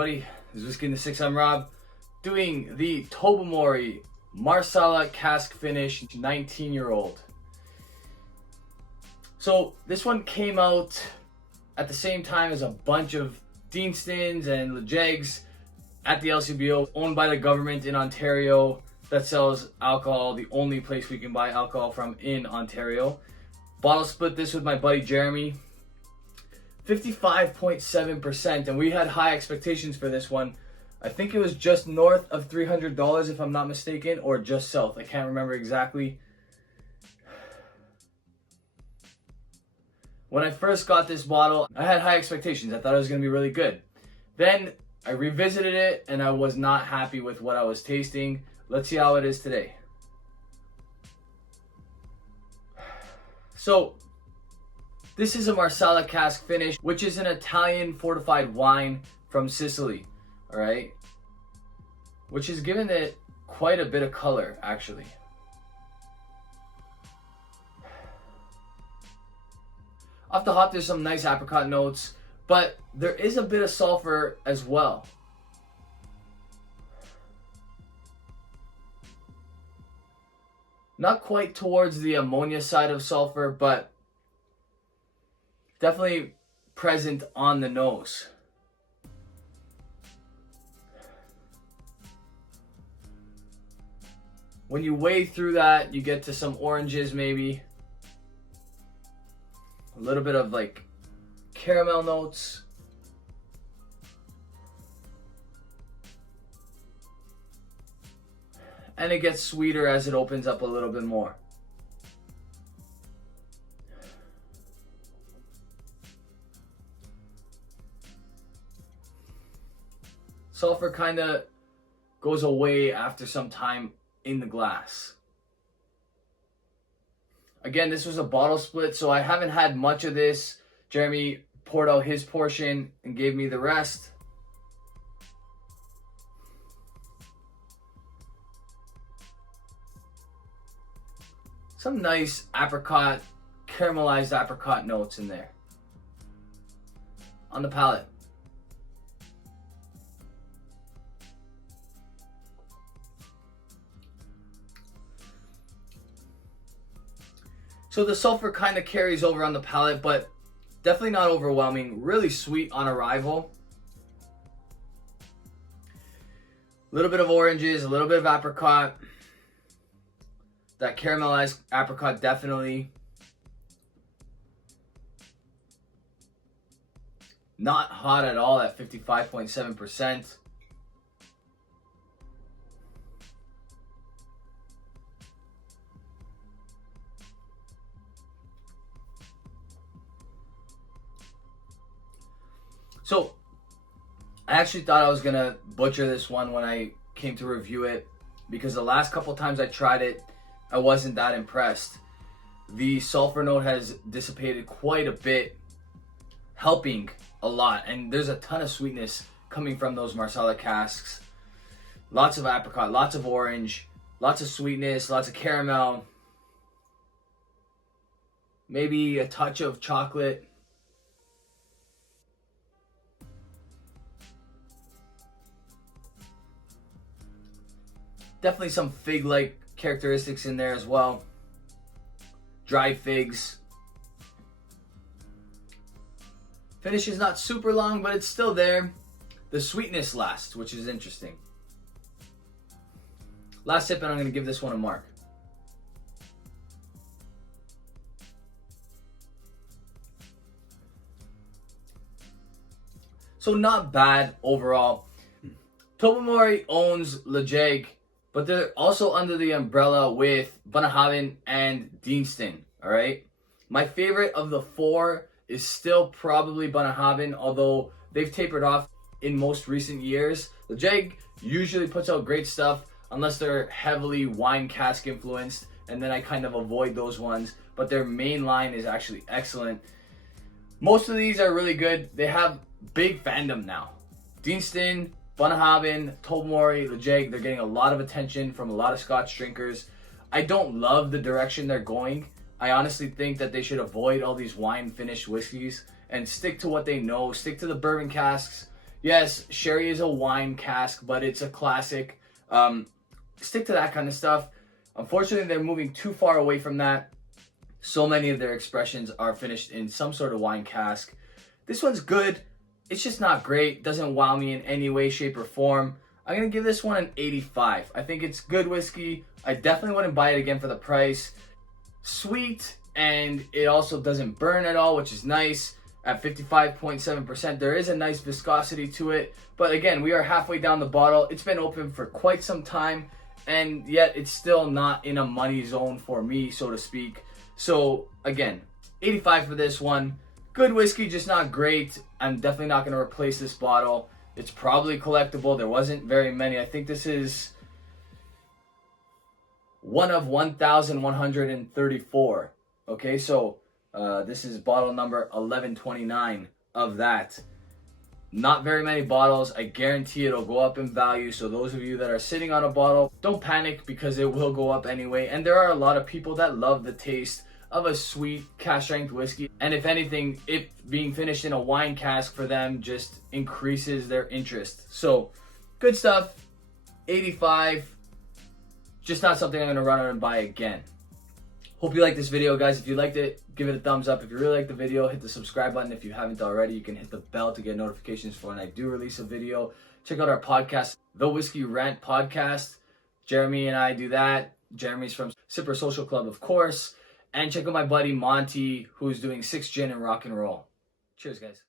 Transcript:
everybody, this is Whisky in the Six. I'm Rob, doing the Tobermory Marsala Cask Finish 19-year-old. So this one came out at the same time as a bunch of Deanstons and Lejegs at the LCBO, owned by the government in Ontario, that sells alcohol, the only place we can buy alcohol from in Ontario. Bottle split this with my buddy Jeremy. 55.7%, and we had high expectations for this one. I think it was just north of $300 if I'm not mistaken, or just south. I can't remember exactly. When I first got this bottle, I had high expectations. I thought it was going to be really good. Then I revisited it and I was not happy with what I was tasting. Let's see how it is today. So, this is a Marsala Cask Finish, which is an Italian fortified wine from Sicily, all right? Which has given it quite a bit of color, actually. Off the hop, there's some nice apricot notes, but there is a bit of sulfur as well. Not quite towards the ammonia side of sulfur, but definitely present on the nose. When you wade through that, you get to some oranges maybe. A little bit of like caramel notes. And it gets sweeter as it opens up a little bit more. Sulfur kind of goes away after some time in the glass. Again, this was a bottle split, so I haven't had much of this. Jeremy poured out his portion and gave me the rest. Some nice apricot, caramelized apricot notes in there on the palate. So the sulfur kind of carries over on the palate, but definitely not overwhelming. Really sweet on arrival. A little bit of oranges, a little bit of apricot. That caramelized apricot definitely. Not hot at all at 55.7%. So, I actually thought I was going to butcher this one when I came to review it, because the last couple times I tried it, I wasn't that impressed. The sulfur note has dissipated quite a bit, helping a lot. And there's a ton of sweetness coming from those Marsala casks. Lots of apricot, lots of orange, lots of sweetness, lots of caramel. Maybe a touch of chocolate. Definitely some fig-like characteristics in there as well. Dried figs. Finish is not super long, but it's still there. The sweetness lasts, which is interesting. Last sip, and I'm going to give this one a mark. So not bad overall. Tobermory owns Lejeg, but they're also under the umbrella with Bunnahabhain and Deanston, all right? My favorite of the four is still probably Bunnahabhain, although they've tapered off in most recent years. Lejeg usually puts out great stuff unless they're heavily wine cask influenced, and then I kind of avoid those ones, but their main line is actually excellent. Most of these are really good. They have big fandom now. Deanston, Bunnahabhain, Tobermory, Lejeg, they're getting a lot of attention from a lot of Scotch drinkers. I don't love the direction they're going. I honestly think that they should avoid all these wine finished whiskeys and stick to what they know. Stick to the bourbon casks. Yes, sherry is a wine cask, but it's a classic. Stick to that kind of stuff. Unfortunately, they're moving too far away from that. So many of their expressions are finished in some sort of wine cask. This one's good. It's just not great. Doesn't wow me in any way, shape, or form. I'm going to give this one an 85. I think it's good whiskey. I definitely wouldn't buy it again for the price. Sweet, and it also doesn't burn at all, which is nice. At 55.7%, there is a nice viscosity to it. But again, we are halfway down the bottle. It's been open for quite some time, and yet it's still not in a money zone for me, so to speak. So again, 85 for this one. Good whiskey, just not great. I'm definitely not going to replace this bottle. It's probably collectible. There wasn't very many. I think this is one of 1,134. Okay, so this is bottle number 1129 of that. Not very many bottles. I guarantee it'll go up in value. So those of you that are sitting on a bottle, don't panic because it will go up anyway. And there are a lot of people that love the taste of a sweet cask strength whiskey. And if anything, it being finished in a wine cask for them just increases their interest. So good stuff. 85. Just not something I'm going to run out and buy again. Hope you liked this video, guys. If you liked it, give it a thumbs up. If you really liked the video, hit the subscribe button. If you haven't already, you can hit the bell to get notifications for when I do release a video. Check out our podcast, The Whiskey Rant Podcast. Jeremy and I do that. Jeremy's from Sipper Social Club, of course. And check out my buddy Monti, who's doing 6 Gin and Rock and Roll. Cheers, guys.